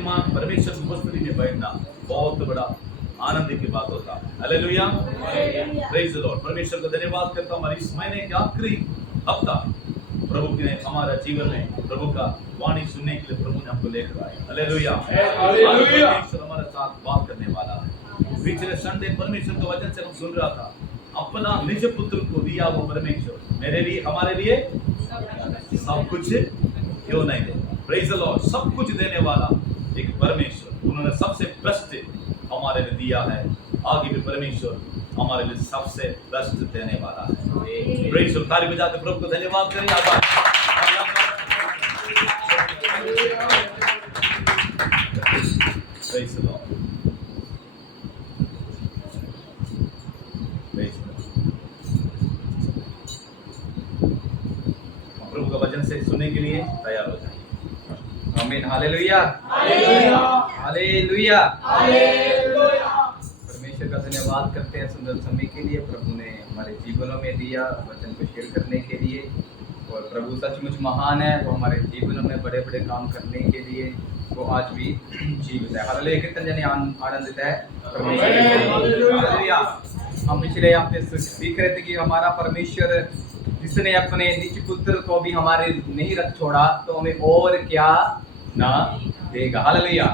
शक्तिमान परमेश्वर की उपस्थिति में बैठना बहुत बड़ा आनंद की बात होता है। Hallelujah, praise the Lord. परमेश्वर का धन्यवाद करता हूं। हमारी इस महीने के आखिरी हफ्ता प्रभु ने हमारा जीवन में प्रभु का वाणी सुनने के लिए प्रभु ने हमको लेकर आया। हालेलुया, परमेश्वर हमारे साथ बात करने वाला है। पिछले संडे परमेश्वर के वचन से हम सुन रहा था, अपना निज पुत्र को दिया वो परमेश्वर मेरे लिए हमारे लिए सब कुछ क्यों नहीं देगा। Praise the Lord. सब कुछ देने वाला एक परमेश्वर, उन्होंने सबसे बेस्ट हमारे लिए दिया है। आगे भी परमेश्वर हमारे लिए सबसे बेस्ट देने वाला है। Praise the Lord. बजाते प्रभु को धन्यवाद करें। आभार। Praise the Lord. प्रभु का वचन से सुनने के लिए तैयार हो जाए। आमीन। Hallelujah, hallelujah, hallelujah, hallelujah. परमेश्वर का धन्यवाद करते हैं सुंदर समय के लिए प्रभु ने हमारे जीवनों में दिया वचन को शेयर करने के लिए। और प्रभु सचमुच महान है, वो हमारे जीवनों में बड़े बड़े काम करने के लिए वो आज भी जीवित है। हालेलुया। कितने जने आनंदित है परमेश्वर। हालेलुया। हम पिछले हफ्ते सीख रहे थे कि हमारा परमेश्वर जिसने अपने निज पुत्र को भी हमारे नहीं रख छोड़ा तो हमें और क्या ना देगा। हालेलुया।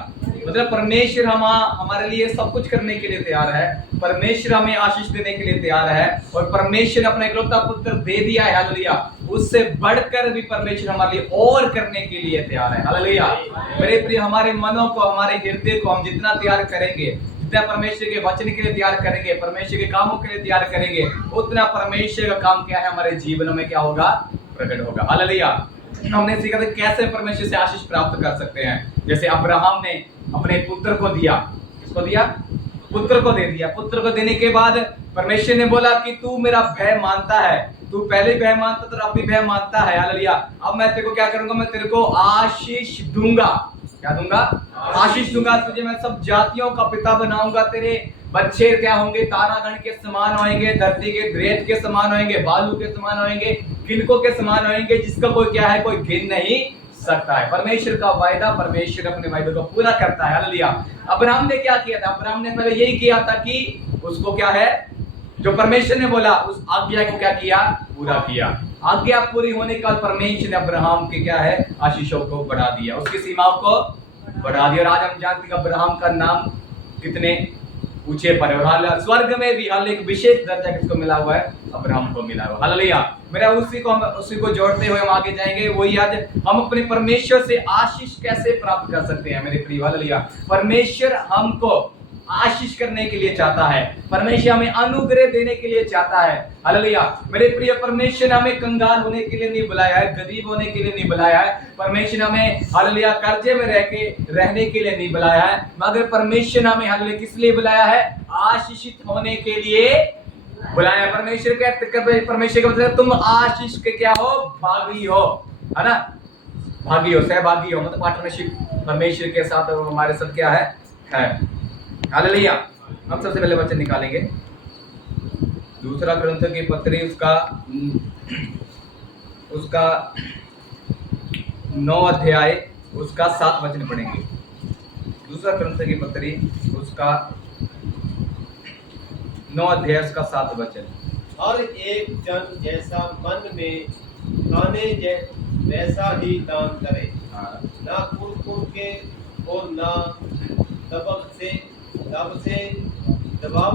मतलब परमेश्वर हमारे लिए सब कुछ करने के लिए तैयार है। परमेश्वर हमें आशीष देने के लिए तैयार है और परमेश्वर ने अपना इकलौता पुत्र दे दिया है। हालेलुया। उससे बढ़कर भी परमेश्वर हमारे लिए और करने के लिए तैयार है। हालेलुया। मेरे प्रिय, हमारे मनों को, हमारे हृदय को हम जितना तैयार करेंगे, जितना परमेश्वर के वचन के लिए तैयार करेंगे, परमेश्वर के कामों के लिए तैयार करेंगे, उतना परमेश्वर का काम क्या है हमारे जीवन में क्या होगा, प्रकट होगा। हालेलुया। हमने सीखा था कैसे परमेश्वर से आशीष प्राप्त कर सकते हैं। जैसे अब्राहम ने अपने पुत्र को दिया। किसको दिया? पुत्र को दे दिया। पुत्र को देने के बाद परमेश्वर ने बोला कि तू मेरा भय मानता है, तू पहले भय मानता था, अब भी भय मानता है। हालेलुया। अब मैं तेरे को क्या करूंगा? मैं तेरे को आशीष दूंगा। क्या दूंगा? आशीष दूंगा। तुझे मैं सब जातियों का पिता बनाऊंगा। तेरे बच्चे क्या होंगे? तारागण के समान होंगे, धरती के रेत के समान होंगे, बालू के समान होंगे, किनकों के समान होंगे, जिसका कोई क्या है, कोई गिन नहीं सकता है। परमेश्वर का वायदा, परमेश्वर अपने वायदे को पूरा करता है। हालेलुया। अब्राहम ने क्या किया था? अब्राहम ने पहले यही किया था कि उसको क्या है, जो परमेश्वर ने बोला उस आज्ञा को क्या किया? पूरा किया। आज्ञा पूरी होने के बाद परमेश्वर ने अब्राहम के क्या है, आशीषों को बढ़ा दिया, उसकी सीमाओं को बढ़ा दिया। और आज हम जानते हैं अब्राहम का नाम कितने ऊंचे पर है। और स्वर्ग में भी हाल एक विशेष दर्जा किसको मिला हुआ है? अब्राहम को मिला हुआ। हालेलुया। मेरा उसी को जोड़ते हुए हम आगे जाएंगे। वही आज हम अपने परमेश्वर से आशीष कैसे प्राप्त कर सकते हैं। मेरे प्रिय, हालेलुया। परमेश्वर हमको आशीष करने के लिए चाहता है। परमेश्वर हमें अनुग्रह देने के लिए चाहता है। हालेलुया। मेरे प्रिय, परमेश्वर ने हमें कंगाल होने के लिए नहीं बुलाया है, गरीब होने के लिए नहीं बुलाया है। परमेश्वर हमें हालेलुया कर्जे में रहने के लिए नहीं बुलाया है, मगर परमेश्वर हमें हालेलुया किस लिए बुलाया है? आशीषित होने के लिए बुलाया है। परमेश्वर का मतलब तुम आशीष के क्या हो? भागी हो, है ना? भागी हो, सहभागी हो, मतलब पार्टनरशिप परमेश्वर के साथ हमारे साथ क्या है। हालेलुया। हम सबसे पहले वचन निकालेंगे दूसरा ग्रंथ की पत्री उसका 9 अध्याय उसका 7 वचन पढ़ेंगे। दूसरा ग्रंथ की पत्री उसका 9 अध्याय उसका 7 वचन। हर एक जन जैसा मन में ठाने वैसा ही दान करे, ना कुड़ के और ना दबाव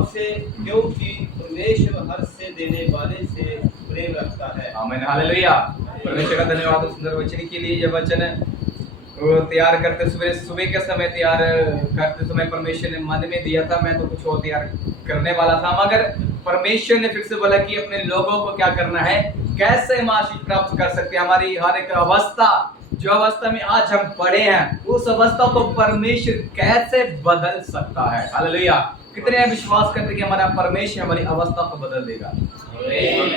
से, क्योंकि परमेश्वर हर से देने वाले से प्रेम रखता है। आमीन। हालेलुया। परमेश्वर का धन्यवाद सुंदर वचन के लिए। यह वचन तैयार करते सुबह के समय तैयार करते समय परमेश्वर ने मन में दिया था। मैं तो कुछ और तैयार करने वाला था, मगर परमेश्वर ने फिर से बोला कि अपने लोगों को क्या करना है, कैसे हम आशीष प्राप्त कर सकते हैं। हमारी हर एक अवस्था, जो अवस्था में आज हम पड़े हैं, उस अवस्था को परमेश्वर कैसे बदल सकता है। हालेलुया। कितने विश्वास करते कि हमारा परमेश्वर हमारी अवस्था को बदल देगा।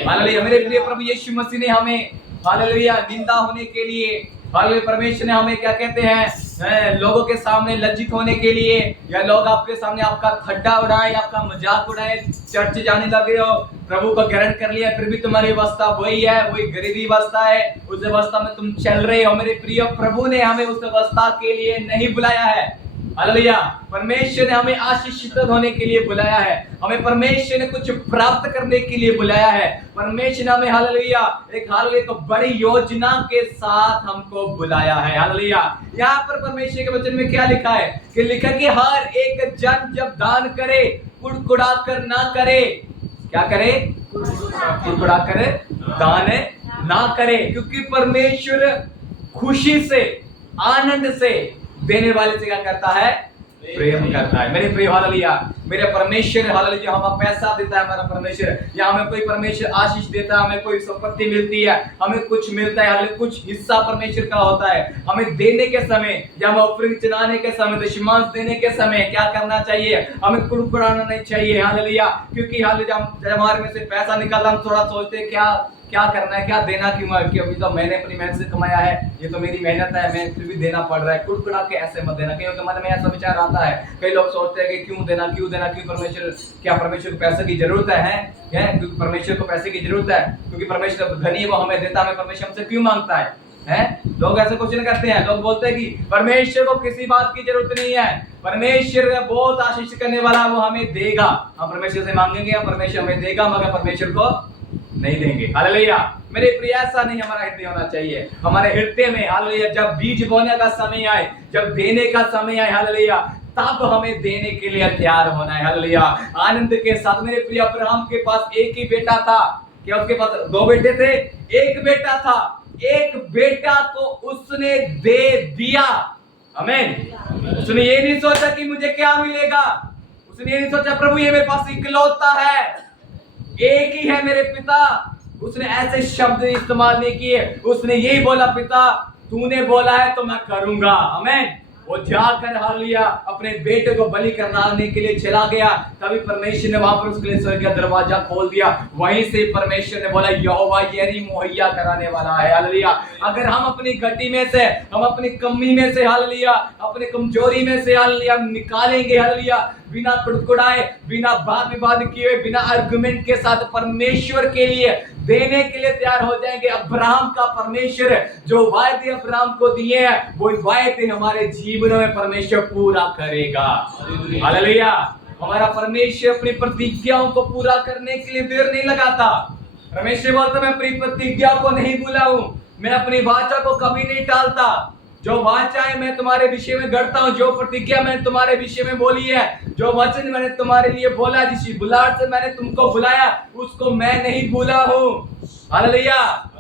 हालेलुया। मेरे प्रिय प्रभु यीशु मसीह ने हमें हालेलुया निंदा होने के लिए, हालेलुया। परमेश्वर ने हमें क्या कहते हैं, लोगों के सामने लज्जित होने के लिए, या लोग आपके सामने आपका ठट्टा उड़ाए, आपका मजाक उड़ाए, चर्च जाने लगे हो, प्रभु को ग्रहण कर लिया, फिर भी तुम्हारी अवस्था वही है, वही गरीबी अवस्था है, उस अवस्था में तुम चल रहे हो। मेरे प्रिय, प्रभु ने हमें उस अवस्था के लिए नहीं बुलाया है। हालेलुया। परमेश्वर ने हमें आशीषित होने के लिए बुलाया है, हमें परमेश्वर ने कुछ प्राप्त करने के लिए बुलाया है। परमेश्वर ने हमें हालेलुया एक बड़ी योजना के साथ हमको बुलाया है। हालेलुया। यहाँ पर परमेश्वर के वचन में क्या लिखा है कि लिखा कि हर एक जन जब दान करे कुड़कुड़ा कर ना करे। क्या करे? कुड़कुड़ा करे दान ना करे, क्योंकि परमेश्वर खुशी से, आनंद से देने वाले से क्या करता है? प्रेम करता है। मेरे प्रिय, हालेलुया। मेरे परमेश्वर, हालेलुया, हमें पैसा देता है हमारा परमेश्वर, या हमें कोई परमेश्वर आशीष देता है, हमें कोई संपत्ति मिलती है, हमें कुछ मिलता है, हालेलुया, कुछ हिस्सा परमेश्वर का होता है। हमें देने के समय, या हमें ऑफरिंग चढ़ाने के समय, दशमांश देने के समय क्या करना चाहिए? हमें कुड़कुड़ाना नहीं चाहिए। हालेलुया। क्योंकि हालेलुया, जब हमारे में से पैसा निकलता, हम थोड़ा सोचते हैं क्या करना है, क्या देना, क्यों है कि अभी तो मैंने अपनी मेहनत से कमाया है, ये तो मेरी मेहनत है, मैं फिर भी देना पड़ रहा है। कुड़कुड़ा के ऐसे मत देना, क्योंकि मन में ऐसा विचार आता है। कई लोग सोचते हैं कि क्यों देना, क्यों परमेश्वर को पैसे की जरूरत है? क्योंकि परमेश्वर को पैसे की जरूरत है, क्योंकि परमेश्वर धनी है, वो हमें देता है, परमेश्वर हमसे क्यों मांगता है? लोग ऐसे क्वेश्चन करते हैं। लोग बोलते हैं कि परमेश्वर को किसी बात की जरूरत नहीं है, परमेश्वर बहुत आशीष करने वाला, वो हमें देगा। हम परमेश्वर से मांगेंगे, परमेश्वर हमें देगा, मगर परमेश्वर को नहीं देंगे। हालेलुया। मेरे प्रिय, ऐसा नहीं हमारा हृदय होना चाहिए। हमारे हृदय में, हालेलुया, जब बीज बोने का समय आए, जब देने का समय आए, हालेलुया, तब हमें देने के लिए तैयार होना है। हालेलुया। आनंद के साथ। मेरे प्रिय, अब्राहम के पास एक ही बेटा था। क्या उसके पास 2 बेटे थे? एक बेटा था। एक बेटा को उसने दे दिया। आमीन। उसने ये नहीं सोचा कि मुझे क्या मिलेगा, उसने ये नहीं सोचा प्रभु ये मेरे पास इकलौता है, एक ही है मेरे पिता। उसने ऐसे शब्द इस्तेमाल नहीं किए, उसने यही बोला, पिता तूने बोला है तो मैं करूंगा। आमीन। वो जाकर हालेलुया अपने बेटे को बलि कराने के लिए चला गया। तभी परमेश्वर ने वहां पर उसके लिए स्वर्ग का दरवाजा खोल दिया। वहीं से परमेश्वर ने बोला, यहोवा यरी मुहैया कराने वाला है। हालेलुया। अगर हम अपनी घटी में से, हम अपनी कमी में से, हालेलुया, अपनी कमजोरी में से, हालेलुया, निकालेंगे, हालेलुया, बिना कुड़कुड़ाए, बिना वाद विवाद किए, बिना आर्गुमेंट के साथ परमेश्वर के लिए देने के लिए तैयार हो जाएंगे। अब्राहम का परमेश्वर जो वायदे अब्राहम को दिए हैं, वो वायदे हमारे जीवन में परमेश्वर पूरा करेगा। हालेलुया। हमारा परमेश्वर अपनी प्रतिज्ञाओं को पूरा करने के लिए देर नहीं लगाता। परमेश्वर बोलता, मैं अपनी प्रतिज्ञा को नहीं भूला हूं, मैं अपनी वाचा को कभी नहीं टालता। जो वाचाएं मैं तुम्हारे विषय में गढ़ता हूं, जो प्रतिज्ञा मैंने तुम्हारे विषय में बोली है, जो वचन मैंने तुम्हारे लिए बोला, जिस बुलाहट से मैंने तुमको बुलाया, उसको मैं नहीं भूला हूं। हालेलुया।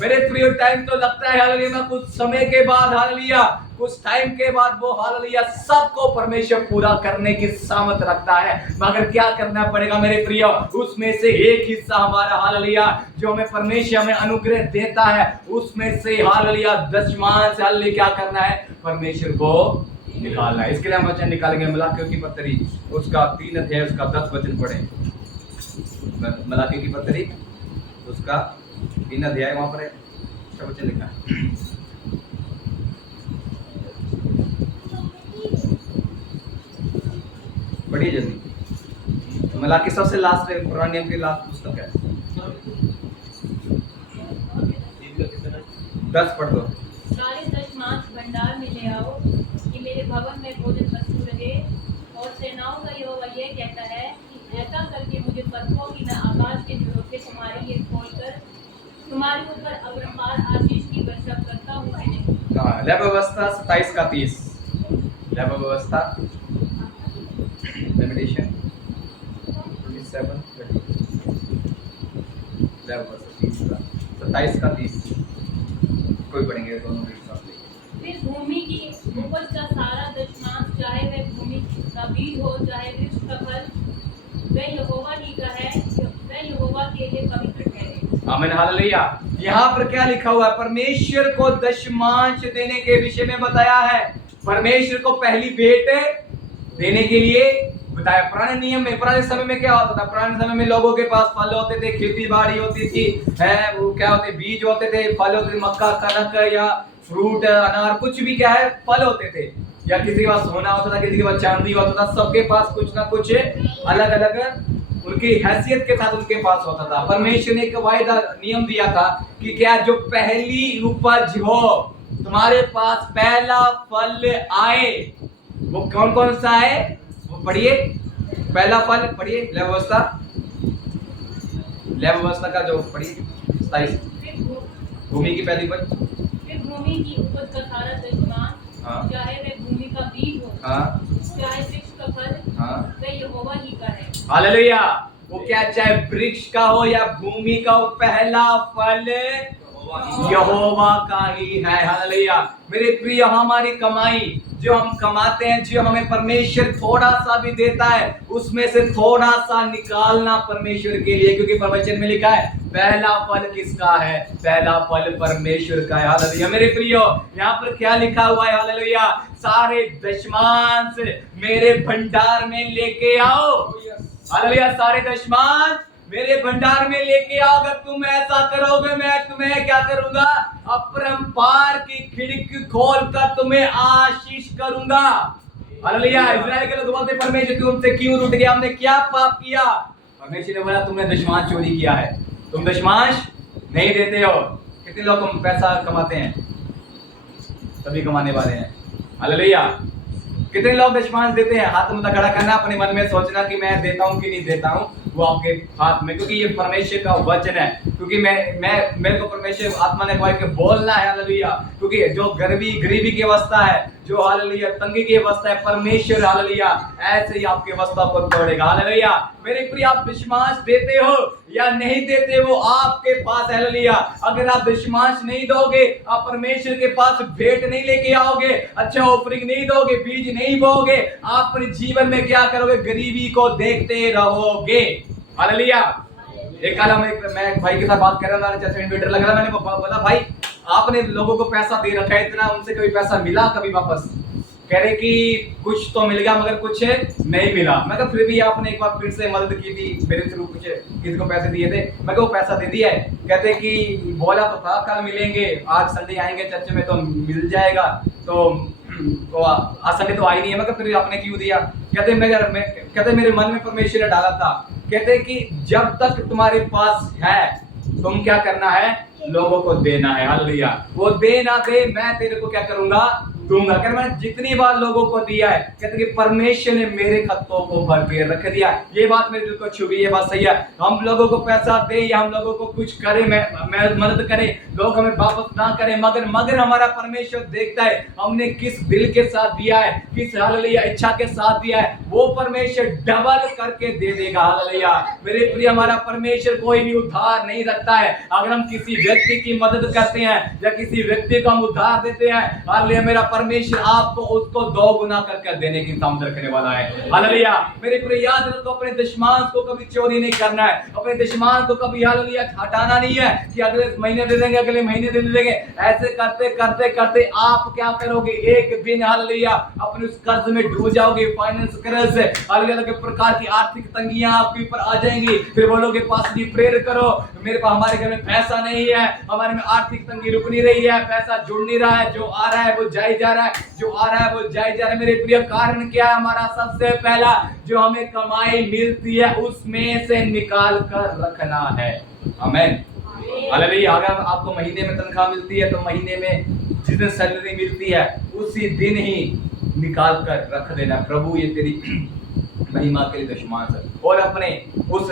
मेरे प्रिय, टाइम तो लगता है, हालेलुया, कुछ समय के बाद, हालेलुया, कुछ टाइम के बाद वो, हालेलुया, सबको परमेश्वर पूरा करने की सामर्थ रखता है। मगर क्या करना पड़ेगा मेरे प्रिय? उसमें से एक हिस्सा हमारा, हालेलुया, जो हमें परमेश्वर हमें अनुग्रह देता है, उसमें से, हालेलुया, दशमांश, हालेलुया, क्या करना है? परमेश्वर को निकालना है। इसके लिए हम वचन निकालेंगे मलाकियों की पत्री, उसका 3 अध्याय, उसका 10 वचन पढ़े। मलाकियों की पत्री, उसका 3 अध्याय, वहां पर अच्छा वचन लिखा है। बढ़िए जल्दी। मलाकी सबसे लास्ट है, पुराने नियम की लास्ट पुस्तक है। 10 पढ़ दो। सारे दशमांश भंडार में ले आओ कि मेरे भवन में भोजन वस्तु रहे। और सेनाओं का यहोवा यह कहता है कि ऐसा करके मुझे बरसों की मैं आकाश के झरोखे तुम्हारे लिए खोलकर तुम्हारे ऊपर अवरपार आशीष की वर्षा करता हूँ कि नहीं। हाँ, लय व्यवस्था 27 का 30। लय व्यवस्था मेडिटेशन 27 लय व्यवस्था 30 का 27 का 30। कोई पढ़ेंगे दोनों के साथ। फिर भूमि की उपज का सारा दशमांश, चाहे वह भूमि का बीज हो, चाहे वृक्ष का फल, वह यहोवा ही का है, वह यहोवा के लिए पवित्र ठहरे। आमीन। हालेलुया। यहाँ पर क्या लिखा हुआ है? परमेश्वर को दशमांश देने के विषय में बताया है। परमेश्वर को पहली भेंट देने के लिए बताया। पुराने नियम में, पुराने समय में क्या होता था? पुराने समय में लोगों के पास फल होते थे, खेती बाड़ी होती थी, है वो क्या होते, बीज होते थे, फल होते थे, मक्का, कनक या फ्रूट, अनार, कुछ भी क्या है फल होते थे, या किसी के पास सोना होता था, किसी के पास चांदी होता था, सबके पास कुछ ना कुछ अलग अलग उनकी हैसियत के साथ उनके पास होता था। परमेश्वर ने एक वायदा नियम दिया था कि क्या जो पहली उपज हो, तुम्हारे पास पहला फल आए, वो कौन कौन सा है वो पढ़िए। पहला फल पढ़िए, लय व्यवस्था का जो पढ़िए 27, फिर भूमि की पहली उपज। भूमि की उपज का सारा दशमांश, हाँ। चाहे वह भूमि का बीज हो, हाँ चाहे वृक्ष का फल, हाँ, वह यहोवा ही का है। हालेलुया। वो क्या, चाहे वृक्ष का हो या भूमि का हो, पहला फल यहोवा का ही है। हालेलुया। मेरे प्रिय, हमारी कमाई जो हम कमाते हैं, जो हमें परमेश्वर थोड़ा सा भी देता है, उसमें से थोड़ा सा निकालना परमेश्वर के लिए, क्योंकि प्रवचन में लिखा है पहला फल किसका है? पहला फल परमेश्वर का है। हालेलुया। मेरे प्रियो, यहाँ पर क्या लिखा हुआ है? हालेलुया। सारे दशमांश मेरे भंडार में लेके आओ। हालेलुया। सारे दशमांश मेरे भंडार में लेके आओ। अगर तुम ऐसा करोगे, मैं तुम्हें क्या करूंगा? अपरंपार की खिड़की खोलकर तुम्हें आशीष करूंगा। हालेलुया। इस्राएल के लोग बोलते, परमेश्वर तुमसे क्यों रूठ गया? हमने क्या पाप किया? परमेश्वर ने बोला, तुमने दशमांश चोरी किया है, तुम दशमांश नहीं देते हो। कितने लोग पैसा कमाते हैं? सभी कमाने वाले हैं। हालेलुया। कितने लोग दशमांश देते हैं? हाथ मुद्दा खड़ा करना, अपने मन में सोचना कि मैं देता हूं कि नहीं देता हूं, वो आपके हाथ में, क्योंकि ये परमेश्वर का वचन है। क्योंकि मेरे को परमेश्वर आत्मा ने कहा कि बोलना है। हालेलुया। क्योंकि जो गरीबी की अवस्था है, जो हालेलुया तंगी की अवस्था है, परमेश्वर हालेलुया ऐसे ही आपकी अवस्था को तोड़ेगा। हालेलुया। मेरे प्रिय, आप दशमांश देते हो या नहीं देते, वो आपके पास है। हालेलुया। अगर आप दशमांश नहीं दोगे, आप परमेश्वर के पास भेंट नहीं लेके आओगे, अच्छा ऑफरिंग नहीं दोगे, बीज नहीं बोगे, आप अपने जीवन में क्या करोगे? गरीबी को देखते रहोगे। हालेलुया। एक काला मैं एक भाई के साथ बात कर रहा था, चर्च में इन्विटेटर लग रहा, मैंने बोला, भाई आपने लोगों को पैसा दे रखा है इतना, उनसे कभी पैसा मिला कभी वापस? कह रहे कि कुछ तो मिल गया मगर कुछ नहीं मिला। मैं कहा फिर भी आपने एक बार फिर से मदद की थी, मेरे थ्रू कुछ किसी को पैसे दिए थे। मैं कहा वो पैसा दे दिया है? कहते कि बोला तो था कल मिलेंगे, आज संडे आएंगे चर्च में तो मिल जाएगा, तो आज संडे तो आई नहीं है। मैं कहा फिर आपने क्यों दिया? कहते मेरे मन में परमेश्वर ने डाला था। कहते कि जब तक तुम्हारे पास है, तुम क्या करना है? लोगों को देना है। हालेलुया। वो दे ना दे, मैं तेरे को क्या करूंगा? दूंगा। कहते मैंने जितनी बार लोगों को दिया है, कहते कि परमेश्वर ने मेरे खतों को भर के रख दिया। ये बात मेरे दिल को छू गई। ये बात सही है। हम लोगों को पैसा दे या हम लोगों को कुछ करे, मैं मदद करे, लोग हमें वापस ना करें, मगर हमारा परमेश्वर देखता है हमने किस दिल के साथ दिया है, किस हालेलुया इच्छा के साथ दिया है, वो परमेश्वर डबल करके दे देगा। हालेलुया। मेरे प्रिय, हमारा परमेश्वर कोई भी उधार नहीं रखता है। अगर हम किसी व्यक्ति की मदद करते हैं या किसी व्यक्ति को हम उधार देते हैं, हालेलुया, मेरा परमेश्वर आपको उसको 2 गुना करके देने की सामर्थ रखने वाला है। हालेलुया। मेरे प्रिय, याद रखो, अपने दशमांश को कभी चोरी नहीं करना है, अपने दशमांश को कभी हालेलुया हटाना नहीं है कि अगले महीने दे देंगे, अगले महीने दे देंगे। ऐसे करते करते करते आप क्या करोगे? एक दिन हालेलुया अपने उस कर्ज में डूब जाओगे, फाइनेंस कर्ज से। हालेलुया, अलग प्रकार की आर्थिक तंगियां आपके ऊपर आ जाएंगी। फिर बोलोगे पास्टर जी प्रेयर करो, मेरे पास हमारे घर में पैसा नहीं है, हमारे में आर्थिक तंगी रुक नहीं रही है, पैसा जुड़ नहीं रहा है, जो आ रहा है वो जाई जा रहा है, जो आ रहा है वो जाई जा रहा है। मेरे प्रिय, कारण क्या है? हमारा सबसे पहला जो हमें कमाई मिलती है उसमें से निकाल कर रखना है। आमीन। हालेलुया। अगर आपको महीने में तनख्वाह मिलती है तो महीने में जिस दिन सैलरी मिलती है उसी दिन ही निकाल कर रख देना। प्रभु ये तेरी महिमा के लिए दशमांश है। और अपने उस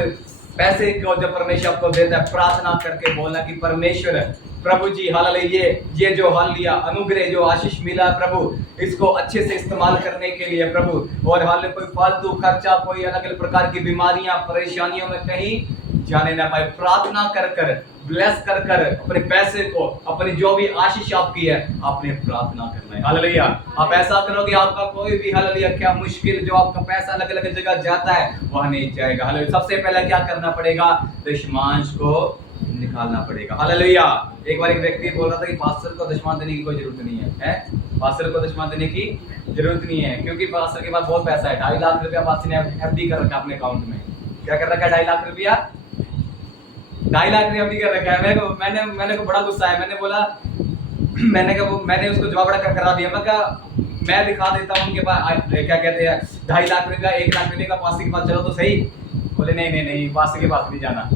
पैसे को जब परमेश्वर आपको देता है, प्रार्थना करके बोलना कि परमेश्वर प्रभु जी हालेलुया ये जो हालेलुया अनुग्रह जो आशीष मिला प्रभु, इसको अच्छे से इस्तेमाल करने के लिए प्रभु। और हालेलुया कोई फालतू खर्चा, कोई अलग अलग प्रकार की बीमारियां, परेशानियों में कहीं जाने ना पाए। प्रार्थना कर कर ब्लेस कर कर अपने पैसे को, अपनी जो भी आशीष आपकी है, आपने प्रार्थना करना है। हालेलुया। आप ऐसा करोगे, आपका कोई भी हालेलुया क्या मुश्किल जो आपका पैसा अलग अलग जगह जाता है वहां नहीं जाएगा। हालेलुया। सबसे पहले क्या करना पड़ेगा? दशमांश को निकालना पड़ेगा। हालेलुया। एक बार एक व्यक्ति बोल रहा था कि पास्टर को दशमांश देने की कोई जरूरत नहीं है, पास्टर को दशमांश देने की जरूरत नहीं है, क्योंकि पास्टर के पास बहुत पैसा है। 2.5 लाख रुपया पास्टर ने एफडी कर रखा अपने अकाउंट में। क्या कर रखा है? 2.5 लाख रुपया, 2.5 लाख रुपया एफडी कर रखा है। मैंने को बड़ा गुस्सा है। मैंने बोला मैंने उसको जवाब करा दिया। मैं कहा मैं दिखा देता हूँ उनके पास, क्या कहते हैं 2.5 लाख रुपए का 1 लाख रुपए का पास्टर के पास चलो तो सही। बोले नहीं पास्टर के पास नहीं जाना।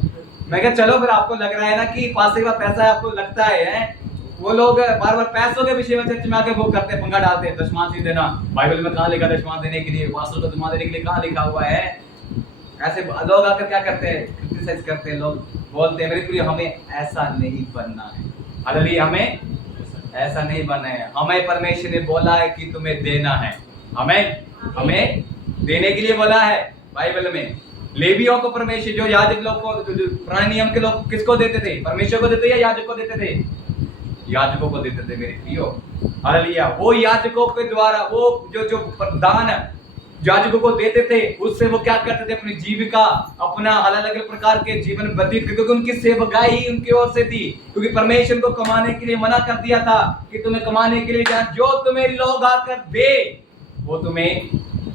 मैं कहा चलो फिर आपको लग रहा है ना कि पास्टर के पास पैसा है, आपको लगता है वो लोग बार बार पैसों के विषय में चर्च में आके वो करते हैं, पंगा डालते हैं। दशमांश नहीं देना, बाइबल में कहाँ लिखा दशमांश देने के लिए, पास्टर को दशमांश देने के लिए कहाँ लिखा हुआ है? ऐसे लोग आकर क्या करते हैं, क्रिटिसाइज करते हैं, लोग बोलते हैं। मेरे प्रिय हमें ऐसा नहीं बनना है। हालेलुया, हमें ऐसा नहीं बनना है। हमें परमेश्वर ने बोला है कि तुम्हें देना है, हमें देने के लिए बोला है। बाइबल में लेवियों को परमेश्वर, जो याजक लोग को, पुराने नियम के लोग किसको देते थे? परमेश्वर को देते या याजक को देते थे? याजकों को देते थे मेरे प्रियो। हालेलुया, वो याजकों के द्वारा वो जो दान याजकों को देते थे, उससे वो क्या करते थे? अपनी जीविका, अपना अलग अलग प्रकार के जीवन व्यतीत, क्योंकि उनकी सेवकाई ही उनकी ओर से थी। क्योंकि परमेश्वर को कमाने के लिए मना कर दिया था कि तुम्हें कमाने के लिए जो तुम्हें लोग आकर दे वो तुम्हें,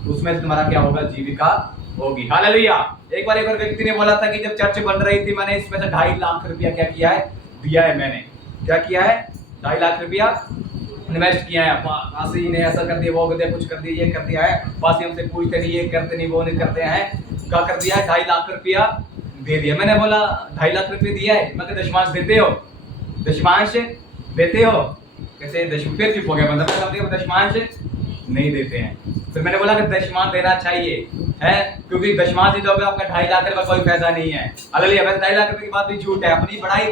उसमें से तुम्हारा क्या होगा? जीविका होगी। हालेलुया। एक बार व्यक्ति ने बोला था कि जब चर्च बन रही थी, मैंने इसमें से 2.5 लाख रुपया क्या किया है? दिया है। मैंने क्या किया है? 2.5 लाख रुपया इन्वेस्ट किया है। पासी ने ऐसा कर दिया, वो कर दिया, कुछ कर दिया, ये कर दिया है। पासी हमसे पूछते नहीं, ये करते नहीं, वो नहीं करते हैं, क्या कर दिया है? 2.5 लाख रुपया दे दिया। मैंने बोला 2.5 लाख रुपये दिया है, मैं दशमांश देते हो? दशमांश देते हो? कैसे दशमांश? फिर चुप हो गया मतलब, दशमांश नहीं देते हैं। फिर मैंने बोला कि दशमांश देना चाहिए है, क्योंकि दशमांश ही दोगे आपका 2.5 लाख रुपये कोई फायदा नहीं है। हालेलुया। वैसे 2.5 लाख रुपये की बात भी झूठ है। अपनी बढ़ाई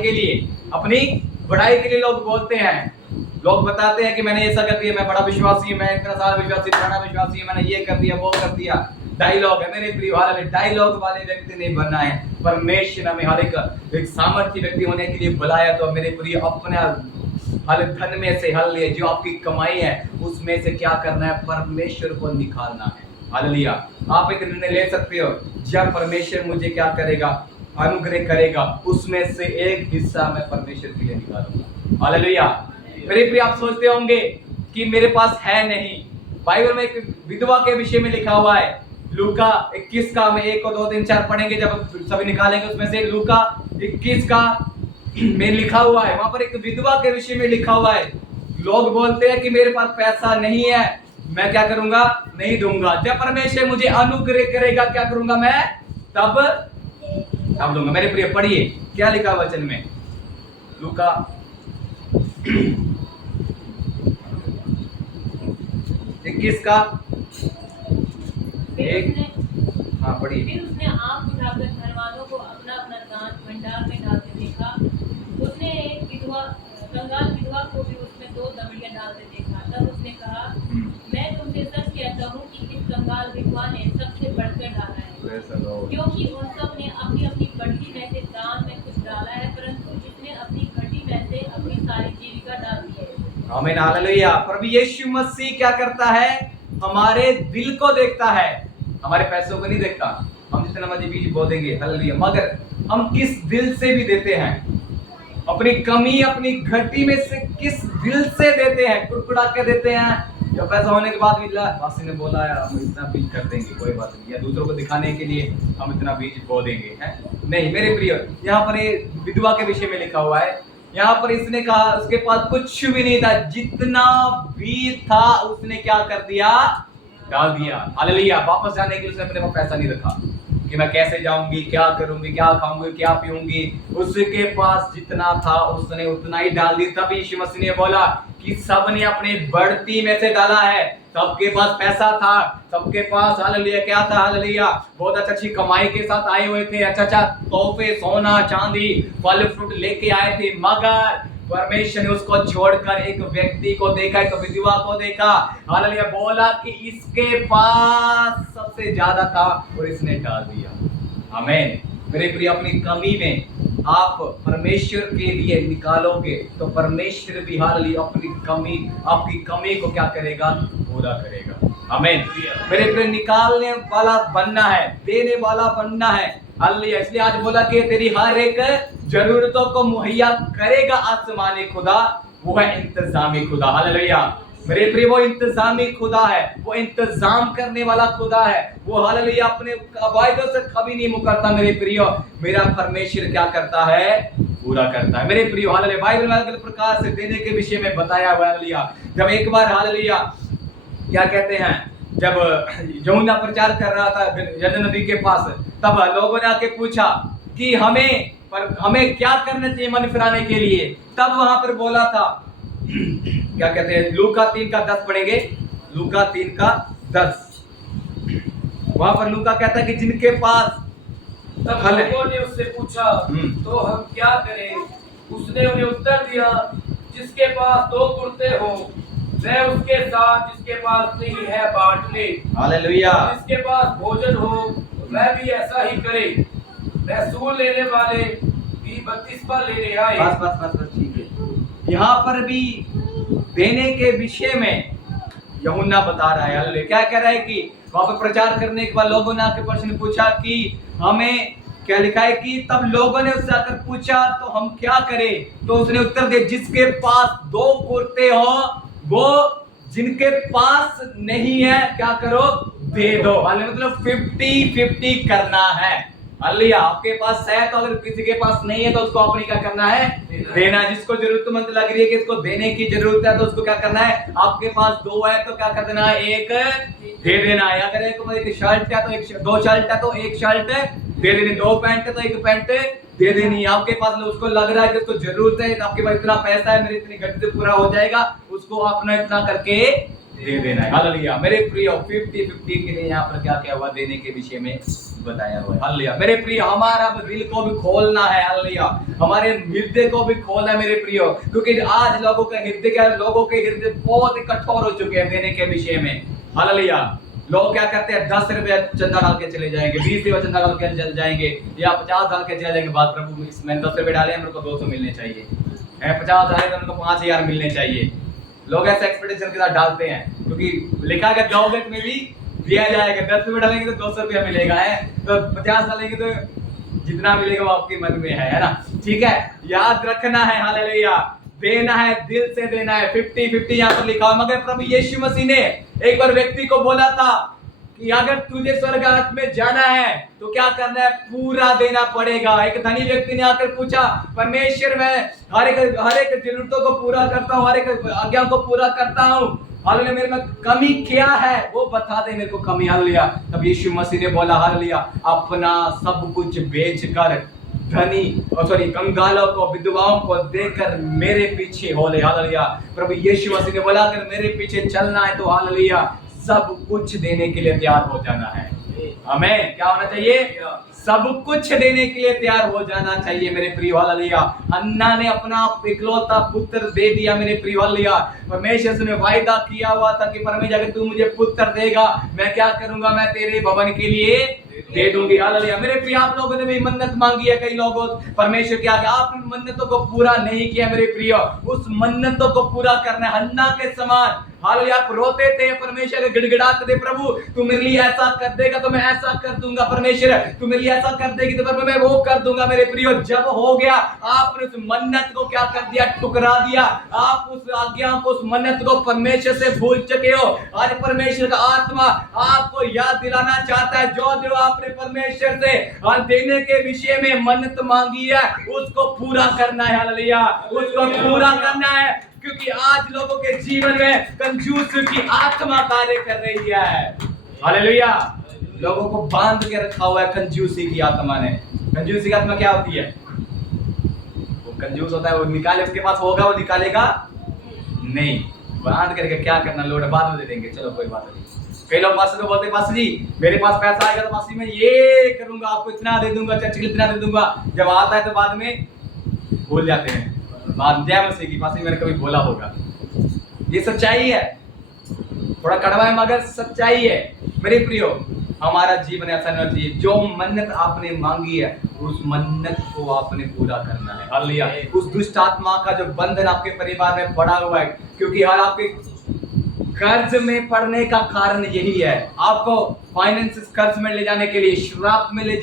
के लिए लोग बोलते हैं, लोग बताते हैं कि मैंने ऐसा कर दिया, मैं बड़ा विश्वासी, मैं इतना सारा विश्वासी, पुराना विश्वासी, मैंने ये कर दिया, वो कर दिया। डायलॉग है मेरे प्रिय। हालेलुया, डायलॉग वाले व्यक्ति नहीं बनना है। परमेश्वर हमें हर एक सामर्थ्य व्यक्ति होने के लिए बुलाया। तो मेरे प्रिय अपने धन में से, हालेलुया, जो आपकी कमाई है उसमें से क्या करना है? परमेश्वर को निकालना है। हालेलुया। आप एक निर्णय ले सकते हो, जब परमेश्वर मुझे क्या करेगा? अनुग्रह करेगा, उसमें से एक हिस्सा मैं परमेश्वर के लिए निकालूंगा। हालेलुया। मेरे प्रिय, आप सोचते होंगे कि मेरे पास है नहीं। बाइबल में एक विधवा के विषय में लिखा हुआ है, लूका 21 का, में 1 और 2 3 4 पढ़ेंगे जब सभी निकालेंगे, उसमें से लूका 21 का में लिखा हुआ है। वहां पर एक विधवा के विषय में लिखा हुआ है। लोग बोलते हैं कि मेरे पास पैसा नहीं है, मैं क्या करूंगा? नहीं दूंगा। जब परमेश्वर मुझे अनुग्रह करेगा, क्या करूंगा मैं? तब दूंगा। मेरे प्रिय, पढ़िए क्या लिखा वचन में, लूका 21 का 1। हाँ पढ़िए। फिर उसने आंख उठाकर घरवालों को अपना अपना दान भंडार में डालते देखा। उसने एक कंगाल विधवा को भी उसमें 2 दमड़ियां डालते देखा। तब उसने कहा, मैं तुमसे सच कहता हूँ कि इस कंगाल विधवा ने सबसे बढ़कर डाला है, क्योंकि उन सब ने अपनी अपनी बढ़ती में से दान में कुछ डाला है, परंतु इसने अपनी घटी में से अपनी सारी जीविका डाल दी है। आमीन। हालेलुया। प्रभु यीशु मसीह क्या करता है? हमारे दिल को देखता है, हमारे पैसों को नहीं देखता। हम जितना मर्जी बीज बो देंगे, हालेलुया, मगर हम किस दिल से भी देते हैं? अपनी कमी, अपनी घटी में से किस दिल से देते हैं? कुड़कुड़ा के देते हैं, या पैसा होने के बाद भी वासी ने बोला है हम इतना बीज कर देंगे, कोई बात नहीं, या दूसरों को दिखाने के लिए हम इतना बीज बो देंगे, है नहीं। मेरे प्रिय, यहाँ पर ये विधवा के विषय में लिखा हुआ है। यहाँ पर इसने कहा उसके पास कुछ भी नहीं था, जितना भी था उसने क्या कर दिया? डाल दिया। हालेलुया। वापस जाने के लिए उसने अपने पास पैसा नहीं रखा कि मैं कैसे जाऊंगी, क्या करूंगी, क्या खाऊंगी, क्या पीऊंगी। उसके पास जितना था उसने उतना ही डाल दी। तब यीशु मसीह ने बोला कि सबने अपने बढ़ती में से डाला है। सबके पास पैसा था, सबके पास हालेलुया क्या था? हालेलुया, बहुत अच्छी कमाई के साथ आए हुए थे, अच्छा तोहफे, सोना चांदी, फल फ्रूट लेके आए थे। मगर परमेश्वर ने उसको छोड़कर एक व्यक्ति को देखा, एक विधवा को देखा। हालेलुया, बोला कि इसके पास सबसे ज्यादा था और इसने डाल दिया। आमीन। मेरे प्रिय, अपनी कमी में आप परमेश्वर के लिए निकालोगे तो परमेश्वर भी हालेलुया अपनी कमी, आपकी कमी को क्या करेगा? पूरा करेगा। आमीन। मेरे प्रिय, निकालने वाला बनना है, देने वाला बनना है। हालेलुया। इसलिए आज बोला कि तेरी हर एक जरूरतों को मुहैया करेगा आसमानी खुदा, वो है इंतजामी खुदा। हालेलुया। मेरे प्रिय, वो इंतजामी खुदा है, वो इंतजाम करने वाला खुदा है। वो हालेलुया अपने वायदों से कभी नहीं मुकरता। मेरे प्रिय, मेरा परमेश्वर क्या करता है? पूरा करता है। मेरे प्रिय हालेलुया, बाइबल में अलग प्रकार से देने के विषय में बताया हुआ है। हालेलुया, जब एक बार हालेलुया क्या कहते हैं, जब यूहन्ना प्रचार कर रहा था यरदन नदी के पास, तब लोगों ने आके पूछा कि हमें क्या करना चाहिए मन फिराने के लिए। तब वहां पर बोला था, क्या कहते हैं, लूका 3:10 पढ़ेंगे, लूका 3:10। वहां पर लूका कहता है कि जिनके पास तब लोगों ने उससे पूछा, तो हम क्या करें? उसने उन्हें उत्तर दिया, जिसके पास 2 कुर्ते हो वह उसके साथ जिसके पास नहीं है बांट ले। हालेलुया, जिसके पास भोजन हो वह भी ऐसा ही करे। महसूल लेने वाले भी बपतिस्मा लेने आए। बस ठीक है। यहाँ पर भी देने के विषय में यूहन्ना बता रहा है। हालेलुया, क्या कह रहा है कि वहां पर प्रचार करने के बाद लोगों ने आके प्रश्न पूछा कि हमें क्या लिखा है, कि तब लोगों ने उससे आकर पूछा तो हम क्या करें? तो उसने उत्तर दिया, जिसके पास 2 कुर्ते हो वो जिनके पास नहीं है क्या करो, दे दो। मतलब 50-50 करना है। हालेलुया, आपके पास है तो अगर किसी के पास नहीं है तो उसको अपनी क्या करना है, देना। जिसको जरूरतमंद लग रही है कि इसको देने की जरूरत है तो उसको क्या करना है, आपके पास 2 है तो क्या कर देना है, 1 दे देना है। अगर एक शर्ट है तो 2 शर्ट है तो 1 शर्ट दे देनी, 2 पैंट है तो 1 पैंट दे देनी। आपके पास उसको लग रहा है कि उसको जरूरत है, आपके पास इतना पैसा है, मेरे इतनी गति से पूरा हो जाएगा, उसको अपना इतना करके दे देना है। हालेलुया, मेरे प्रिय 50-50 के लिए यहाँ पर क्या क्या हुआ देने के विषय में बताया हुआ है। हालेलुया, मेरे प्रिय हमारा दिल को भी खोलना है। हालेलुया, हमारे हृदय को भी खोलना है मेरे प्रियो, क्योंकि आज लोगों के हृदय बहुत ही कठोर हो चुके हैं देने के विषय में। हालेलुया, लोग क्या करते हैं, 10 रुपया चंदा डाल के चले जाएंगे, 20 रुपया चंदा डाल के चले जाएंगे, या 50 डाल के चले जाएंगे। बात प्रभु इसमें 10 रुपये डाले, मेरे को 200 मिलने चाहिए, 50 डाले तो उनको 5000 मिलने चाहिए। लोग ऐसे एक्सपेक्टेशन के साथ डालते हैं, क्योंकि लिखा है दोगे में भी दिया जाएगा। 10 रुपये डालेंगे तो 200 रुपया मिलेगा, है तो 50 डालेंगे तो जितना मिलेगा वो आपके मन में है ना। ठीक है, याद रखना है। हालेलुया, देना है, दिल से देना है। 50-50 यहाँ पर लिखा है। मगर प्रभु यीशु मसीह ने एक बार व्यक्ति को बोला था कि अगर तुझे स्वर्ग में जाना है तो क्या करना है, पूरा देना पड़ेगा। एक धनी व्यक्ति ने आकर पूछा, परमेश्वर मैं हर एक जरूरतों को पूरा करता हूँ, हर एक आज्ञा को पूरा करता हूँ, हालेलुया, मेरे में कमी क्या है वो बता दे मेरे को कमी। हालेलुया, तब यीशु मसीह ने बोला, हालेलुया, अपना सब कुछ बेचकर कंगालों को, विधवाओं को देकर मेरे पीछे हो ले। हालेलुया, प्रभु यीशु मसीह ने बोला अगर मेरे पीछे चलना है तो हालेलुया सब कुछ देने के लिए तैयार हो जाना है। आमीन, क्या होना चाहिए, सब कुछ देने के लिए तैयार हो जाना चाहिए मेरे प्रिय। हालेलुया, हन्ना ने अपना इकलौता पुत्र दे दिया मेरे प्रिय। हालेलुया, परमेश्वर ने वायदा किया हुआ था कि परमेश्वर अगर तू मुझे पुत्र देगा मैं क्या करूंगा, मैं तेरे भवन के लिए दे दूंगी। हालेलुया, मेरे प्रिय, आप लोगों ने भी मन्नत मांगी है, कई लोगों परमेश्वर के आगे आपने मन्नतों को पूरा नहीं किया मेरे प्रिय, उस मन्नतों को पूरा करना है। हन्ना के समान हालेलुया, आप रोते थे, परमेश्वर गिड़गिड़ाते थे, प्रभु तू मेरे लिए ऐसा कर देगा तो मैं ऐसा कर दूंगा, परमेश्वर तू मेरे लिए ऐसा कर देगी तो प्रभु मैं वो कर दूंगा मेरे प्रियो। जब हो गया आपने उस मन्नत को क्या कर दिया, ठुकरा दिया। आप उस आज्ञा को, उस मन्नत को परमेश्वर से भूल चुके हो। आज परमेश्वर का आत्मा आपको याद दिलाना चाहता है, जो आपने परमेश्वर से देने के विषय में मन्नत मांगी है उसको पूरा करना है। हालेलुया, उसको पूरा करना है, क्योंकि आज लोगों के जीवन में कंजूस की आत्मा कार्य कर रही है। हालेलुया, लोगों को बांध के रखा हुआ है कंजूसी की आत्मा ने। कंजूसी की आत्मा क्या होती है, वो कंजूस होता है, वो निकाले, उसके पास होगा वो निकालेगा नहीं, बांध करके क्या करना, लोड बाद में दे देंगे, चलो कोई बात नहीं। कई लोग पास को बोलते पास जी मेरे पास पैसा आएगा तो पास में ये करूंगा, आपको इतना दे दूंगा, चर्च के लिए इतना दे दूंगा। जब आता है तो बाद में भूल जाते हैं। जय मसीह की पास मैंने कभी बोला होगा, ये सच्चाई है, थोड़ा कड़वा है मगर सच्चाई है मेरे प्रियो। हमारा जीवन ऐसा नहीं चाहिए, जो मन्नत आपने मांगी है उस मन्नत को आपने पूरा करना है। हालेलुया, उस दुष्ट आत्मा का जो बंधन आपके परिवार में पड़ा हुआ है, क्योंकि हाल आपके कर्ज में पड़ने का कारण यही है, आपको फाइनेंस कर्ज में ले जाने के लिए, श्राप में ले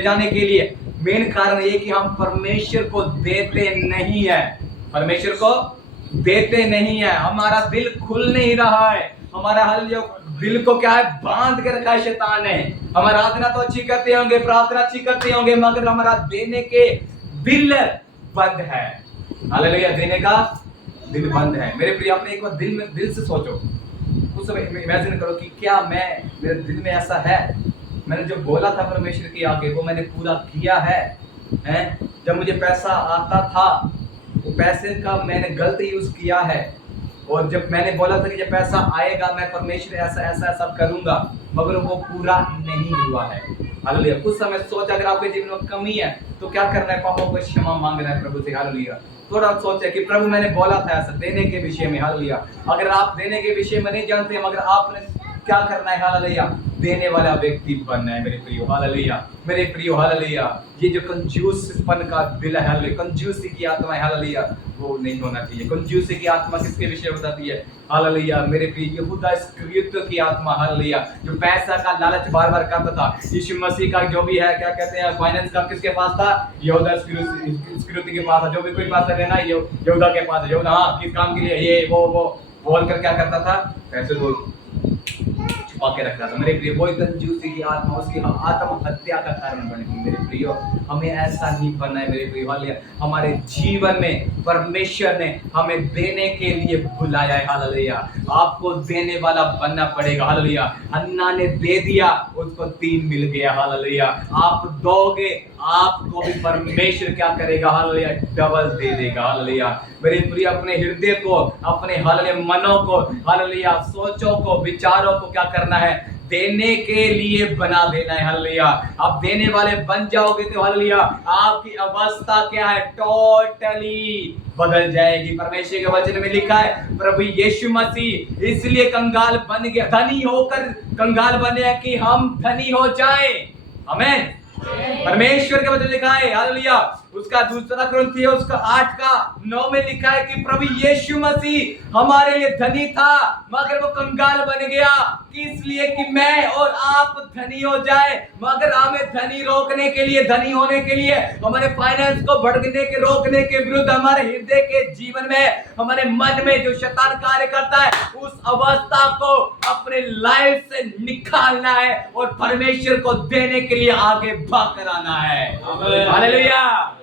जाने के लिए मेन कारण ये कि हम परमेश्वर को देते नहीं है, परमेश्वर को देते नहीं है। हमारा दिल खुल नहीं रहा है, हमारा दिल को क्या है, बांध के रखा है शैतान ने। हम आराधना तो अच्छी करते होंगे, प्रार्थना अच्छी करते होंगे, मगर हमारा देने के दिल बंद है। हालेलुया, देने का दिल बंद है। मेरे प्रिय, अपने एक बार दिल से सोचो, उस समय इमेजिन करो कि क्या मेरे दिल में ऐसा है, मैंने जो बोला था परमेश्वर के आगे वो मैंने पूरा किया है, हैं? जब मुझे पैसा आता था वो पैसे का मैंने गलत यूज किया है, और जब मैंने बोला था कि जब पैसा आएगा मैं परमेश्वर ऐसा ऐसा सब करूंगा, मगर वो पूरा नहीं हुआ है। हालेलुया। कुछ समय सोच, अगर आपके जीवन में कमी है तो क्या करना है? पापों को क्षमा मांगना है प्रभु से। हालेलुया। थोड़ा सोचे कि प्रभु मैंने बोला था ऐसा देने के विषय में। हालेलुया। अगर आप देने के विषय में नहीं जानते, मगर आपने क्या करना है? हालेलुया, देने वाला व्यक्ति बनना है मेरे प्रियो। हालेलुया, मेरे प्रियो। हालेलुया, ये जो कंजूसपन का दिल है, हालेलुया, कंजूसी की आत्मा है, हालेलुया, वो नहीं होना चाहिए। कंजूसी की आत्मा किसके विषय बताती है? हालेलुया, मेरे प्रिय, यहूदा इस्करियोती की आत्मा, हालेलुया, जो पैसा का लालच बार बार करता था। यीशु मसीह का जो भी है, क्या कहते हैं, फाइनेंस का किसके पास था? यहूदा इस्करियोती के पास था। जो भी कोई पैसा लेना यहूदा के पास है। यहूदा, हाँ, किस काम के लिए? ये वो बोल कर क्या करता था? पैसे को छुपा के रखता था। मेरे प्रिय, वही कंजूसी की आत्मा उसकी आत्महत्या का कारण बनेगी। मेरे प्रियो, हमें ऐसा नहीं बनना है। मेरे प्रियो, हालेलुया, हमारे जीवन में परमेश्वर ने हमें देने के लिए बुलाया है। हालेलुया, आपको देने वाला बनना पड़ेगा। हालेलुया, हन्ना ने दे दिया, उसको 3 मिल गया। हालेलुया, आप दोगे, आपको भी परमेश्वर क्या करेगा? हालेलुया, डबल दे देगा। हालेलुया, मेरे प्रिय, अपने हृदय को, अपने हालेलुया मनों को, हालेलुया सोचों को, विचारों को क्या करना है? देने के लिए बना देना है। हालेलुया, आप देने वाले बन जाओगे तो हालेलुया आपकी अवस्था क्या है? टोटली बदल जाएगी। परमेश्वर के वचन में लिखा है, प्रभु यीशु मसीह इसलिए कंगाल बन गया, धनी होकर कंगाल बने कि हम धनी हो जाएं। आमीन। परमेश्वर के वचन लिखा है, हालेलुया, उसका दूसरा ग्रंथी है, उसका 8:9 में लिखा है कि प्रभु यीशु मसीह हमारे लिए धनी था, मगर वो कंगाल बन गया, इसलिए कि मैं और आप धनी हो जाए। मगर हमें धनी रोकने के लिए, धनी होने के लिए, हमारे फाइनेंस को बढ़ने के रोकने के विरुद्ध हमारे हृदय के जीवन में, हमारे मन में जो शैतान कार्य करता है, उस अवस्था को अपने लाइफ से निकालना है और परमेश्वर को देने के लिए आगे भाग कर आना है। हालेलुया।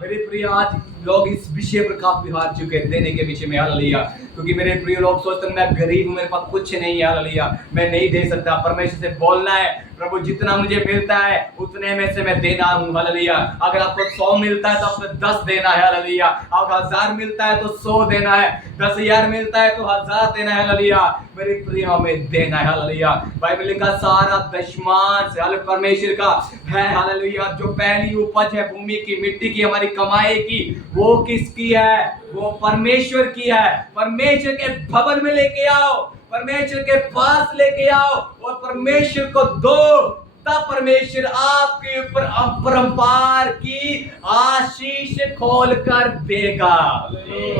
मेरे प्रिय, आज लोग इस विषय पर काफी हार चुके हैं, देने के विषय में। हालेलुया, क्योंकि मेरे प्रिय लोग सोचते हैं मैं गरीब हूं, मेरे पास कुछ नहीं है। हालेलुया, मैं नहीं दे सकता। परमेश्वर से बोलना है, प्रभु जितना मुझे मिलता है उतने में से मैं देना हूं। हालेलुया, अगर आपको 100 मिलता है तो आपको 10 देना है। हालेलुया, अगर 1000 मिलता है तो 100 देना है, 10,000 मिलता है तो 1000 देना है। हालेलुया, मेरे प्रिय, हमें देना है। हालेलुया, बाइबल का सारा दशमांश परमेश्वर का है। हालेलुया, जो पहली उपज है भूमि की, मिट्टी की, हमारी कमाई की, वो किसकी है? वो परमेश्वर की है। परमेश्वर के भवन में लेके आओ, परमेश्वर के पास लेके आओ और परमेश्वर को दो, तब परमेश्वर आपके ऊपर अपरंपार की आशीष खोल कर देगा।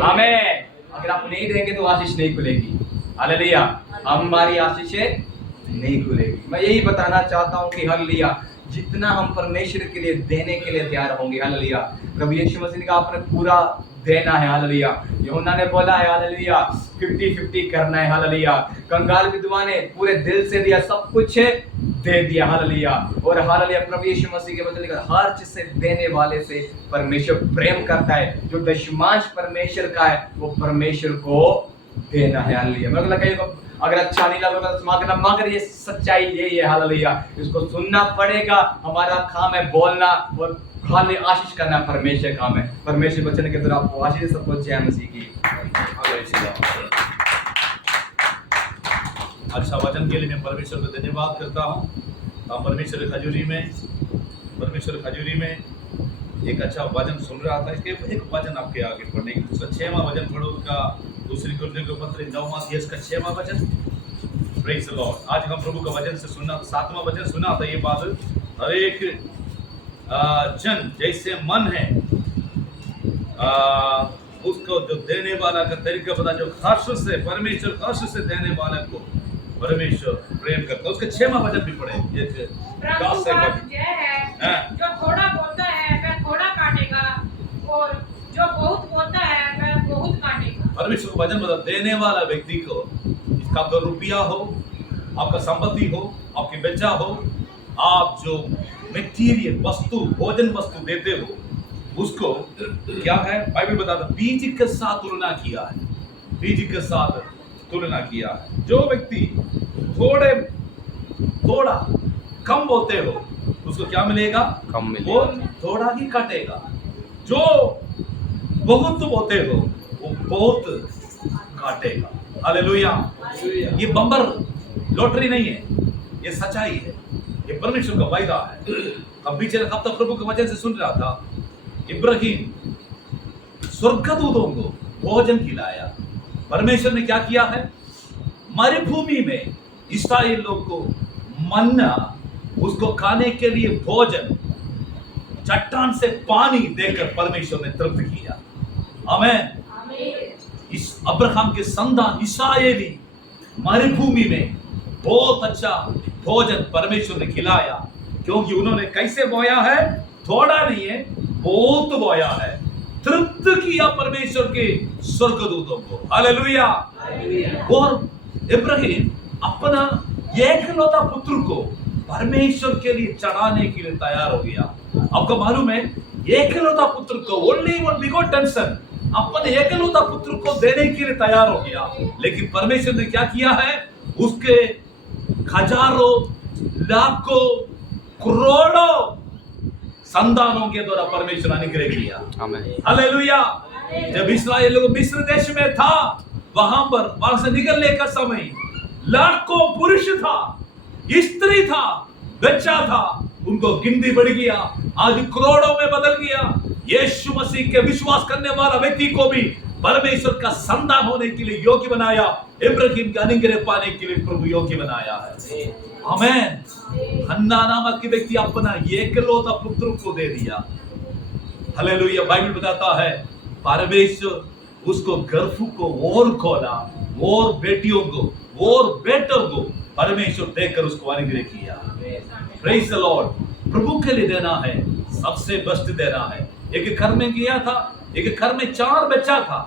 आमीन। अगर आप नहीं देंगे तो आशीष नहीं खुलेगी। हालेलुया, हमारी आशीषें नहीं खुलेगी। मैं यही बताना चाहता हूं कि हालेलुया, जितना हम परमेश्वर के लिए देने के लिए तैयार होंगे, हालेलुया, प्रभु यीशु मसीह का आपने पूरा देना है। हालेलुया, यूहन्ना ने बोला है, हालेलुया, 50-50 करना है। हालेलुया, कंगाल विधवा ने पूरे दिल से दिया, सब कुछ दे दिया। हालेलुया, और हालेलुया, प्रभु यीशु मसीह के वचन लिखा, हर चीज से देने वाले से परमेश्वर प्रेम करता है। जो दशमांश परमेश्वर का है वो परमेश्वर को देना है। हालेलुया, मेरे को लगा अगर अच्छा नहीं लगा तो मगर ये सच्चाई यही है। हालेलुया, इसको सुनना पड़ेगा। हमारा काम है बोलना और खाली आशीष करना परमेश्वर काम है। परमेश्वर वचन के द्वारा आपको आशीष, सबको जय मसीह की। अच्छा वचन के लिए मैं परमेश्वर को धन्यवाद करता हूँ। हम परमेश्वर खजूरी में एक अच्छा वचन सुन रहा था। इसके एक वचन आपके आगे पढ़ने की, उसका 6वां वचन पढ़ो, उसका दूसरी कुरिन्थियों के पत्र 9वां अध्याय इसका 6वां वचन। Praise the Lord. आज हम प्रभु का वचन से सुनना, 7वां वचन सुना था। ये बात हर एक जन जैसे मन है उसको जो देने वाला का तरीका पता, जो हर्ष से परमेश्वर हर्ष से देने वाले को परमेश्वर प्रेम करता है। उसके 6वां वचन भी पढ़े। ये जो थोड़ा बोलता है वह थोड़ा काटेगा और जो बहुत बोलता है वह बहुत काटेगा। परमेश्वर को वचन बता, देने वाला व्यक्ति को, आपका रुपया हो, आपका संपत्ति हो, आपकी बच्चा हो, आप जो मटेरियल वस्तु, भोजन वस्तु देते हो, उसको क्या है, बाइबल बताता बीज के साथ तुलना किया है, बीज के साथ तुलना किया है। जो व्यक्ति थोड़ा कम बोते हो उसको क्या मिलेगा, कम मिलेगा। वो थोड़ा ही काटेगा। जो बहुत बोते हो वो बहुत काटेगा। हालेलुया। ये बम्पर लॉटरी नहीं है, ये सच्चाई है, ये परमेश्वर का वायदा है। अब पिछले हफ्ता प्रभु के वचन से सुन रहा था, इब्राहिम स्वर्गदूतों को भोजन खिलाया। परमेश्वर ने क्या किया है, मरुभूमि में इस्राएल लोग को मन्ना, उसको खाने के लिए भोजन, चट्टान से पानी देकर परमेश्वर ने तृप्त किया। आमीन। इस अब्राहम के संतान इस्राएली मरुभूमि में बहुत अच्छा भोजन परमेश्वर ने खिलाया, क्योंकि उन्होंने कैसे बोया है, थोड़ा नहीं है, बहुत बोया है, तृप्त किया परमेश्वर के स्वर्गदूतों को। हालेलुया। और इब्राहिम अपना एकलौता पुत्र को परमेश्वर के लिए चढ़ाने के लिए तैयार हो गया। आपको मालूम है, एकलौता पुत्र को, ओनली वन बिगॉटन सन, अपने एकलौता पुत्र को देने के लिए तैयार हो गया। लेकिन परमेश्वर ने क्या किया है, उसके हजारों लाखों करोड़ों संतानों के द्वारा परमेश्वर अनुग्रह किया। हालेलुया। जब इस्राएल लोग मिस्र देश में था, वहां से निकलने का समय लाखों पुरुष था, स्त्री था, बच्चा था, उनको गिनती बढ़ गया, आज करोड़ों में बदल गया। यीशु मसीह के विश्वास करने वाला व्यक्ति को भी परमेश्वर का संतान होने के लिए योग्य बनाया, इब्राहिम के अनुग्रह पाने के लिए प्रभु योग्य बनाया है। आमीन। हन्ना नामक के व्यक्ति अपना एकलौता पुत्र को दे दिया। हालेलुया। बाइबल बताता है परमेश्वर उसको गर्भ को और खोला, और बेटियों को और बेटों को परमेश्वर देकर उसको अनुग्रह किया। Praise the Lord. प्रभु के लिए देना है, सबसे बेस्ट देना है। एक घर में गया था, एक घर में 4 बच्चा था,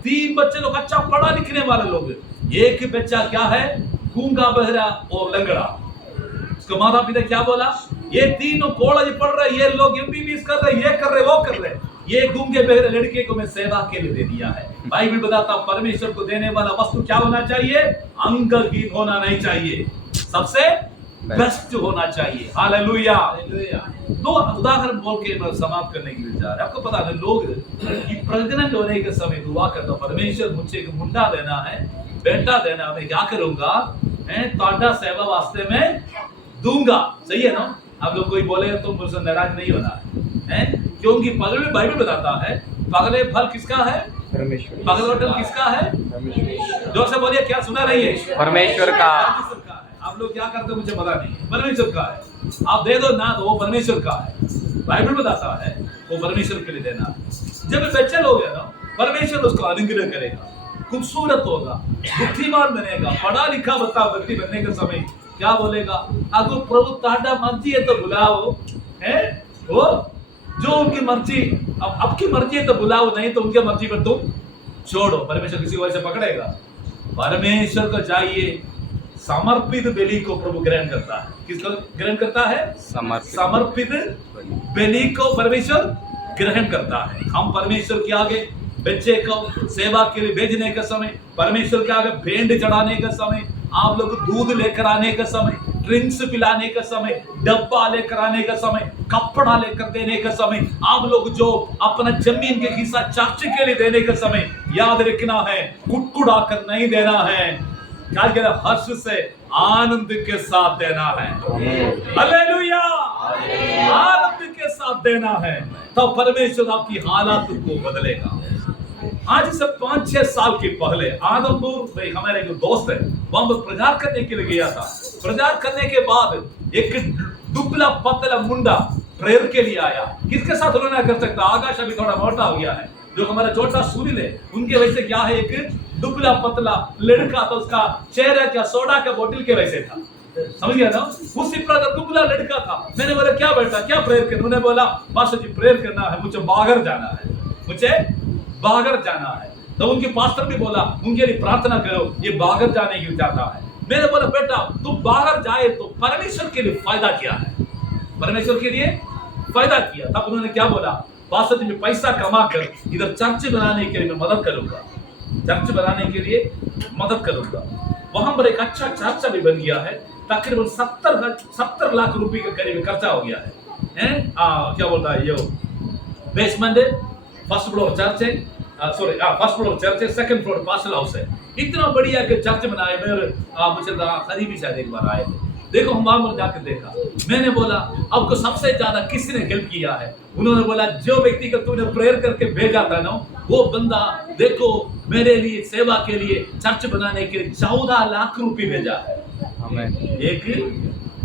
3 बच्चे लोग अच्छा पढ़ा लिखने वाले लोग, एक बच्चा क्या है, गूंगा, बहरा और लंगड़ा। उसके माता पिता क्या बोला, ये तीनों कॉलेज पढ़ रहे, ये लोग एमबीबीएस कर रहे, ये कर रहे, वो कर रहे, ये गूंगे बहरे लड़के को मैं सेवा के लिए दे दिया है। बाइबल बताता परमेश्वर को देने वाला वस्तु क्या होना चाहिए, अंगहीन होना नहीं चाहिए, सबसे बेस्ट होना चाहिए। हालेलुया। 2 उदाहरण बोल के मैं समाप्त करने की विचार। आपको पता है, लोग प्रेग्नेंट होने के समय दुआ करता, परमेश्वर मुझे एक मुंडा देना है, बेटा देना, मैं क्या करूंगा, ताड़ा सेवा वास्ते में दूंगा। सही है ना। आप लोग कोई बोले तो मुझसे नाराज नहीं होना है, क्योंकि बाइबल बताता है पगले फल किसका है, परमेश्वर। पगलोटन किसका है, जोर से बोलिए, क्या सुना रही है, परमेश्वर का। आप लोग क्या करते हो मुझे पता नहीं, परमेश्वर का है। आप दे दो ना, तो वो परमेश्वर का है। बाइबल बताता है वो परमेश्वर के लिए देना है। जब बच्चे लोग है ना, परमेश्वर उसको अनुग्रह करेगा, खूबसूरत होगा, बुद्धिमान बनेगा, पढ़ा लिखा व्यक्ति बनने के समय क्या बोलेगा, अगर प्रभु ताड़ा मर्जी है तो बुलाओ, है वो जो उनकी मर्जी, अब आपकी मर्जी है तो बुलाओ, नहीं तो उनके मर्जी पर तुम छोड़ो। परमेश्वर किसी वजह से पकड़ेगा। परमेश्वर को चाहिए समर्पित बलि को प्रभु ग्रहण करता है। किसको ग्रहण करता है, समर्पित बलि को परमेश्वर ग्रहण करता है। हम परमेश्वर के आगे बच्चे को सेवा के लिए भेजने का समय, परमेश्वर के आगे भेंट चढ़ाने का समय, आप लोग दूध लेकर आने का समय, ड्रिंक्स पिलाने का समय, डब्बा लेकर आने का समय, कपड़ा लेकर देने का समय, आप लोग जो अपना जमीन के हिस्सा चर्च के लिए देने का समय, याद रखना है, कुटकुड़ा कर नहीं देना है, क्या कहना, हर्ष से आनंद के साथ देना है। हालेलुया। आनंद के साथ देना है, तो परमेश्वर आपकी हालात को बदलेगा। आज से 5-6 साल के पहले आदमपुर में हमारे जो दोस्त है, वहां पर प्रचार करने के लिए गया था। प्रचार करने के बाद एक दुबला पतला मुंडा प्रेयर के लिए आया। किसके साथ तुलना कर सकता, आकाश अभी थोड़ा मोटा हो गया है, जो हमारा छोटा सूर्य है उनके वैसे क्या है, एक दुबला पतला लड़का, तो उसका चेहरा क्या सोडा के बोतल के वैसे था, समझ गया ना। उसी प्रकार दुबला लड़का था। मैंने बोला क्या बेटा क्या प्रेयर करना, उन्होंने बोला पास्टर जी प्रेयर करना है, मुझे बाहर जाना है, मुझे बाहर जाना है। तो उनके पास्टर भी बोला उनके लिए प्रार्थना करो, ये बाहर जाने की चाहता है। मैंने बोला बेटा तुम बाहर जाए तो परमेश्वर के लिए फायदा क्या है, परमेश्वर के लिए फायदा किया। तब उन्होंने क्या बोला, पास्टर जी मैं पैसा कमा कर इधर चर्च बनाने के लिए मैं मदद करूंगा, चर्च बनाने के लिए मदद करूंगा। वहां पर एक अच्छा चर्च भी बन गया है, तकरीबन 70 लाख रुपए के करीब खर्चा हो गया है। क्या बोलता है, ये बेसमेंट है, फर्स्ट फ्लोर चर्च है, फर्स्ट फ्लोर चर्च है, सेकंड फ्लोर पास्टर हाउस है। इतना बढ़िया के चर्च बनाए। मेरे मुझे करीबी शायद एक बार आए थे, देखो हम वहां पर जाकर देखा। मैंने बोला आपको सबसे ज्यादा किसने हेल्प किया है? उन्होंने बोला जो व्यक्ति को तूने प्रेयर करके भेजा था ना, वो बंदा देखो मेरे लिए सेवा के लिए चर्च बनाने के लिए 14 लाख रुपए भेजा है। एक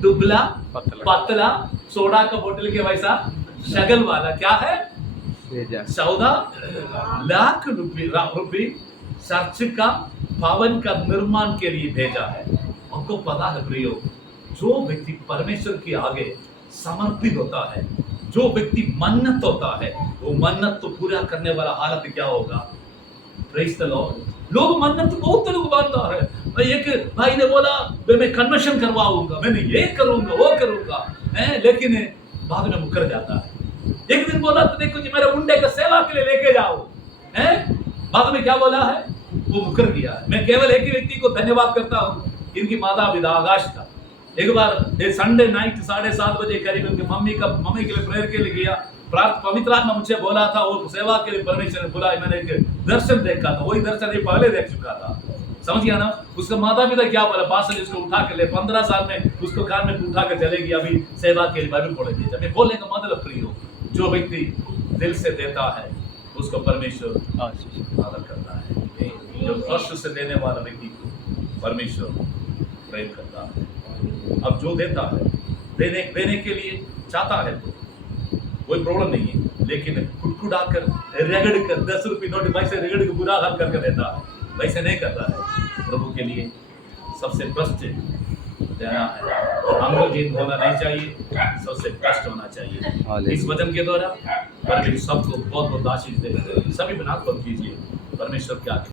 दुबला पतला सोडा का बोतल के वैसा शगल वाला क्या है, 14 लाख रुपए चर्च का भवन का निर्माण के लिए भेजा है। आपको पता है प्रियो, जो व्यक्ति परमेश्वर के आगे समर्पित होता है, जो व्यक्ति मन्नत होता है, वो मन्नत तो पूरा करने वाला हालत क्या होगा? Praise the Lord. लोग मन्नत बहुत लोग मानता है। एक भाई ने बोला मैं कन्वर्शन करवाऊंगा, मैं ये करूंगा वो करूंगा, लेकिन बाद में मुकर जाता है। एक दिन बोला तो देखो जी मेरे मुंडे को सेवा के लिए लेके जाओ, बाद में क्या बोला है, वो मुकर गया है। मैं केवल एक ही व्यक्ति को धन्यवाद करता हूँ, इनकी माता पिता आकाश का। एक बार संडे नाइट 7:30 बजे करीब उनकी मम्मी के लिए प्रेयर के लिए गया। पवित्र आत्मा मुझे बोला था वो सेवा के लिए परमेश्वर ने बुलाया। मैंने एक दर्शन देखा था, वही दर्शन ये पहले देख चुका था, समझ गया ना। उसका माता पिता क्या बोला, पास्टर इसको उठा के ले, 15 साल में उसको कार में उठा के चलेगी, अभी सेवा के लिए बाइबल पढ़ेगी। जब मैं बोलने का मतलब प्रिय हो, जो व्यक्ति दिल से देता है उसको परमेश्वर आदर करता है। जो कष्ट से देने वाला व्यक्ति को परमेश्वर प्रेम करता है। अब जो देता है, देने के लिए चाहता है तो कोई प्रॉब्लम नहीं है, लेकिन कुटकुटाकर रगड़ कर 10 रुपये नोट वैसे रगड़ के बुरा हाल करके देता है, वैसे नहीं करता है। प्रभु के लिए सबसे बेस्ट देना है, अंगहीन होना नहीं चाहिए, सबसे बेस्ट होना चाहिए। इस वचन के द्वारा परमेश्वर सबको बहुत बहुत आशीष दे। सभी बिना कीजिए परमेश्वर क्या